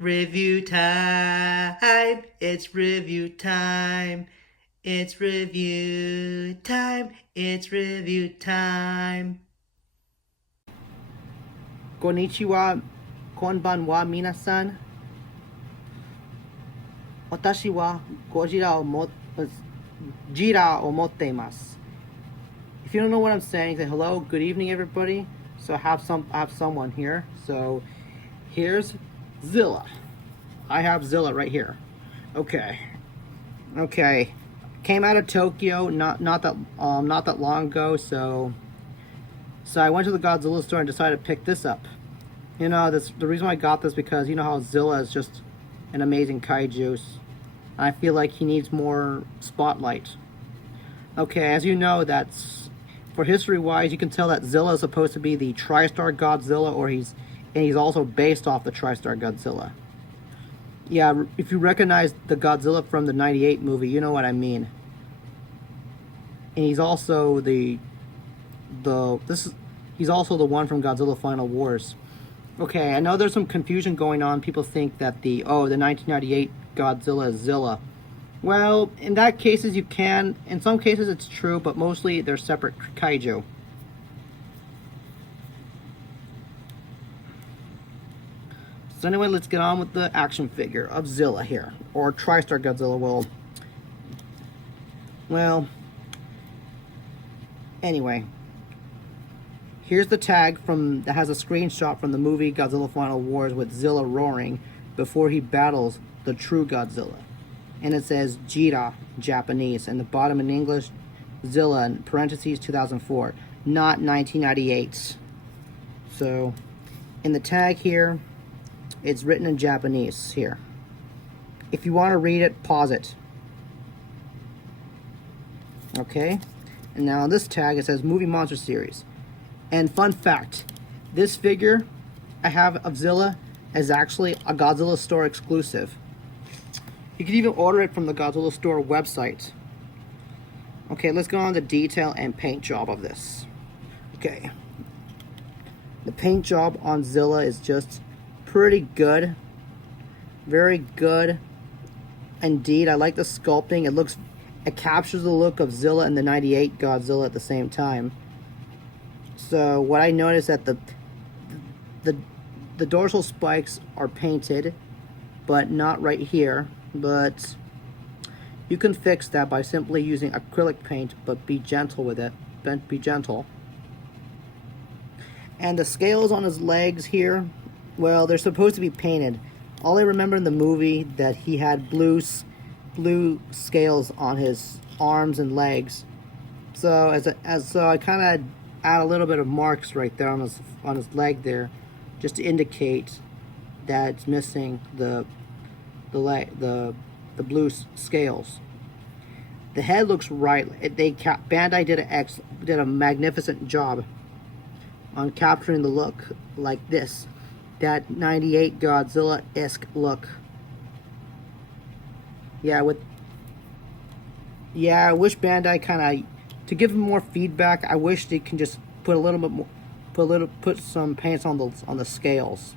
Review time. It's review time. It's review time. It's review time. Konnichiwa, konbanwa minasan. Watashi wa jira o mottemasu. If you don't know what I'm saying, say hello, good evening, everybody. So I have someone here. So here's Zilla. I have Zilla right here. Okay. Came out of Tokyo not that long ago. So I went to the Godzilla store and decided to pick this up. You know, the reason why I got this because you know how Zilla is just an amazing kaiju. I feel like he needs more spotlight. Okay, as you know, that's for history-wise, you can tell that Zilla is supposed to be the TriStar Godzilla, and he's also based off the TriStar Godzilla. Yeah, if you recognize the Godzilla from the '98 movie, you know what I mean. And he's also he's also the one from Godzilla Final Wars. Okay, I know there's some confusion going on. People think that the 1998 Godzilla is Zilla. Well, in that cases you can. In some cases it's true, but mostly they're separate kaiju. So anyway, let's get on with the action figure of Zilla here, or TriStar Godzilla. Well, anyway, here's the tag that has a screenshot from the movie Godzilla Final Wars with Zilla roaring before he battles the true Godzilla. And it says Jira, Japanese, and the bottom in English, Zilla, in parentheses, 2004, not 1998. So, in the tag here, it's written in Japanese here. If you want to read it, pause it. Okay? And now on this tag, it says Movie Monster Series. And fun fact, this figure I have of Zilla is actually a Godzilla Store exclusive. You can even order it from the Godzilla Store website. Okay, let's go on the detail and paint job of this. Okay. The paint job on Zilla is just pretty good. Very good indeed. I like the sculpting. It captures the look of Zilla and the '98 Godzilla at the same time. So what I noticed that the dorsal spikes are painted, but not right here. But you can fix that by simply using acrylic paint, but be gentle with it. Be gentle. And the scales on his legs here, well, they're supposed to be painted. All I remember in the movie that he had blue scales on his arms and legs. So so I kind of add a little bit of marks right there on his leg there, just to indicate that it's missing the blue scales. The head looks right. Bandai did a magnificent job on capturing the look like this, that '98 Godzilla-esque look. I wish Bandai to give them more feedback. I wish they can just put a little bit more, put some paints on the scales,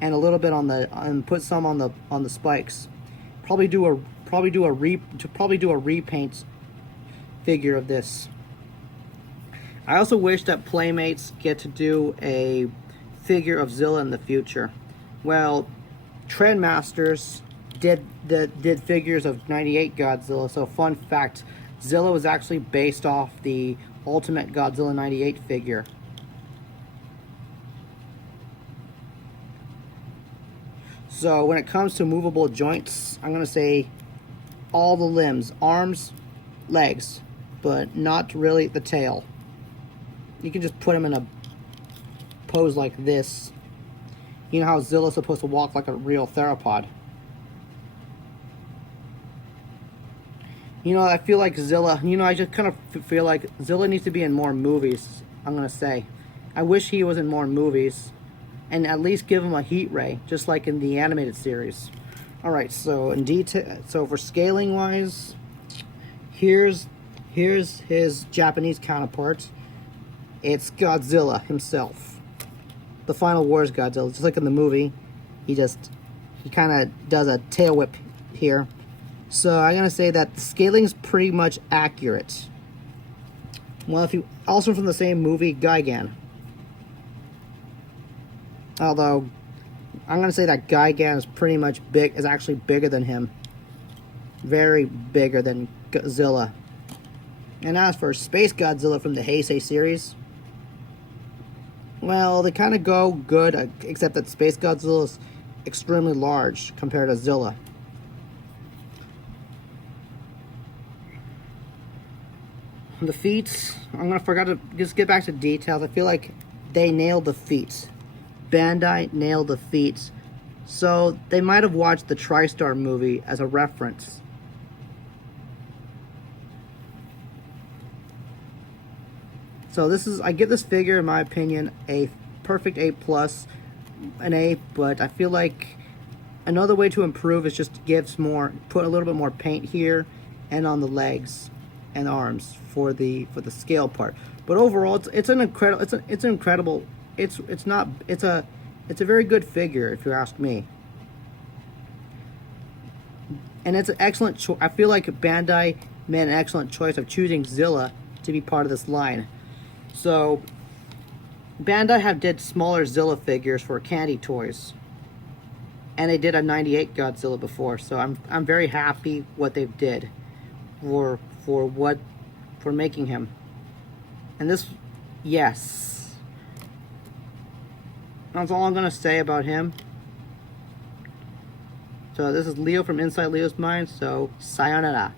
and a little bit and put some on the spikes. Probably do a repaint figure of this. I also wish that Playmates get to do a figure of Zilla in the future. Well, Trendmasters did figures of '98 Godzilla. So fun fact, Zilla was actually based off the Ultimate Godzilla '98 figure. So when it comes to movable joints, I'm going to say all the limbs, arms, legs, but not really the tail. You can just put him in a pose like this. You know how Zilla's supposed to walk like a real theropod. You know, I feel like Zilla, I just kind of feel like Zilla needs to be in more movies, I'm going to say. I wish he was in more movies. And at least give him a heat ray, just like in the animated series. Alright, so in detail, so for scaling wise, here's his Japanese counterpart. It's Godzilla himself. The Final Wars Godzilla. Just like in the movie, he just he kind of does a tail whip here. So I'm gonna say that the scaling is pretty much accurate. Well, if you also from the same movie, Gigan. Although I'm gonna say that Gigan is pretty much big, is actually bigger than him. Very bigger than Godzilla. And as for Space Godzilla from the Heisei series, well, they kind of go good, except that Space Godzilla is extremely large compared to Zilla. The feet, I'm gonna forget to just get back to details. I feel like they nailed the feet. Bandai nailed the feet. So they might have watched the TriStar movie as a reference. So this is, I give this figure, in my opinion, a perfect A+, an A, but I feel like another way to improve is just gives more, put a little bit more paint here and on the legs and arms for the scale part. But overall, it's a very good figure, if you ask me. And it's an excellent choice. I feel like Bandai made an excellent choice of choosing Zilla to be part of this line. So Bandai did smaller Zilla figures for candy toys, and they did a '98 Godzilla before. So I'm very happy what they did for making him. And this, yes, that's all I'm gonna say about him. So this is Leo from Inside Leo's Mind. So sayonara.